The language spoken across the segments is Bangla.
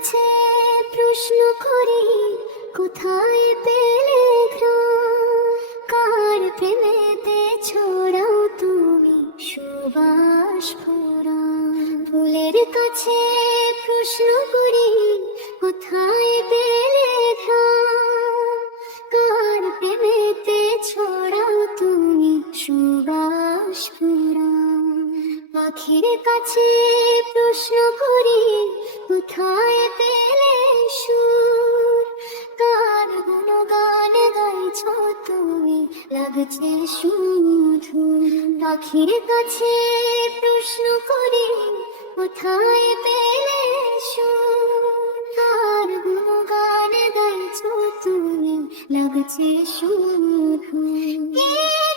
কাছে প্রশ্ন করি, কোথায় পেলে ঘ্রাণ? কার প্রেমেতে ছড়াও তুমি সুবাস ফুরান? ফুলের কাছে প্রশ্ন করি, কোথায় পেলে ঘ্রাণ? কার প্রেমেতে ছড়াও তুমি সুবাস ফুরান? পাখির কাছে প্রশ্ন করি, কোথায় পেলে সুর? কার গুণগান গাইছ তুমি, লাগছে সুমধুর? পাখির কাছে প্রশ্ন করি, কোথায় পেলে সুর? কার গুণগান গাইছ তুমি, লাগছে সুমধুর? কে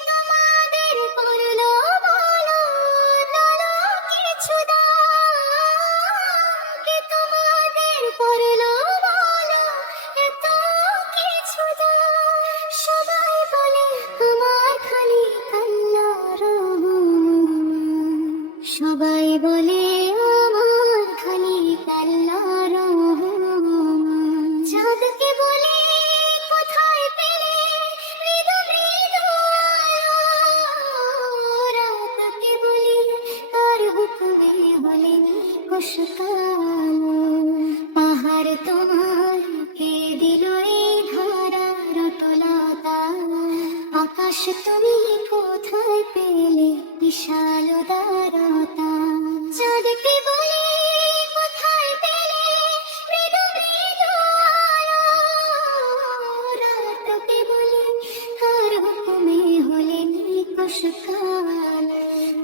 তোমাদের করলো বলো, বলো কিছু দান? কে তোমাদের করলো বলো, এত কিছু দান? সবাই বলে আমার খালি আল্লাহর রহমান। সবাই বলে আমার খালি আল্লাহর রহমান। চাঁদকে বলে কোথায় পেলে মৃদু মৃদু আলো? রাতকে বলি কার হুকুমে হলে কোষকালো? পাহাড় তোমার কে দিল এই ধরার তলতা? আকাশ তুমি কোথায় পেলে বিশাল উদারতা? চাঁদকে বলি কোথায় পেলে মৃদু মৃদু আলো? রাতকে বলি কার হুকুমে হলে কোষকাল?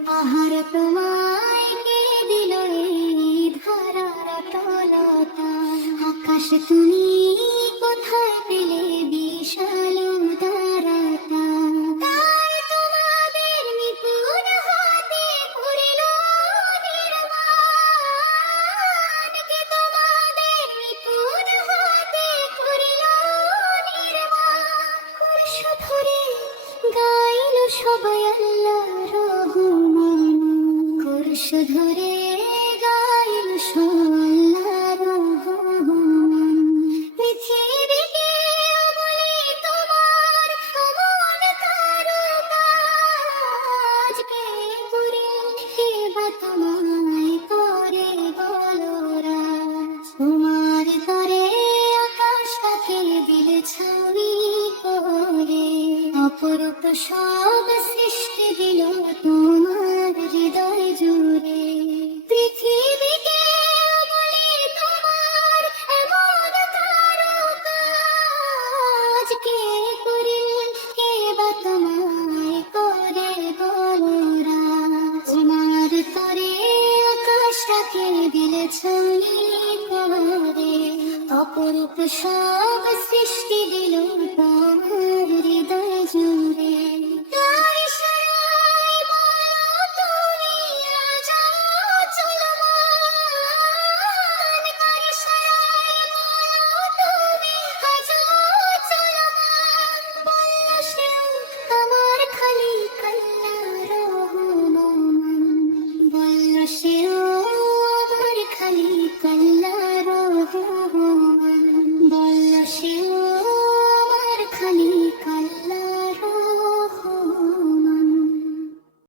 পাহাড় তোমায় কে দিল এই ধরার তলতা? আকাশ তুমি কোথায় পেলে বিশাল উদারতা? কার তোমাদের নিপুণ হাতে করিল নির্মাণ? কে তোমাদের নিপুণ হাতে করিল নির্মাণ? কুরশ ধরে গাইল সবাই আল্লাহর রহমান। কুরশ ধরে গাইল সবাই আল্লাহর রহমান। পৃথিবীকে বলি তোমার অমন কারুকাজ। কে করে কে বা তোমায় করে বলরাজ? তোমার তরে আকাশটাকে দিলে ছাউনি করে, অপরূপ সব সৃষ্টি দিল তোমার হৃদয় জুড়ে। পৃথিবীকে বলি তোমার এমন কারুকাজ। কে করিল কে বা তোমায় করে বলরাজ? তোমার তরে আকাশটাকে দিলে ছাউনি করে, অপরূপ সব সৃষ্টি দিল তোমার হৃদয় জুড়ে।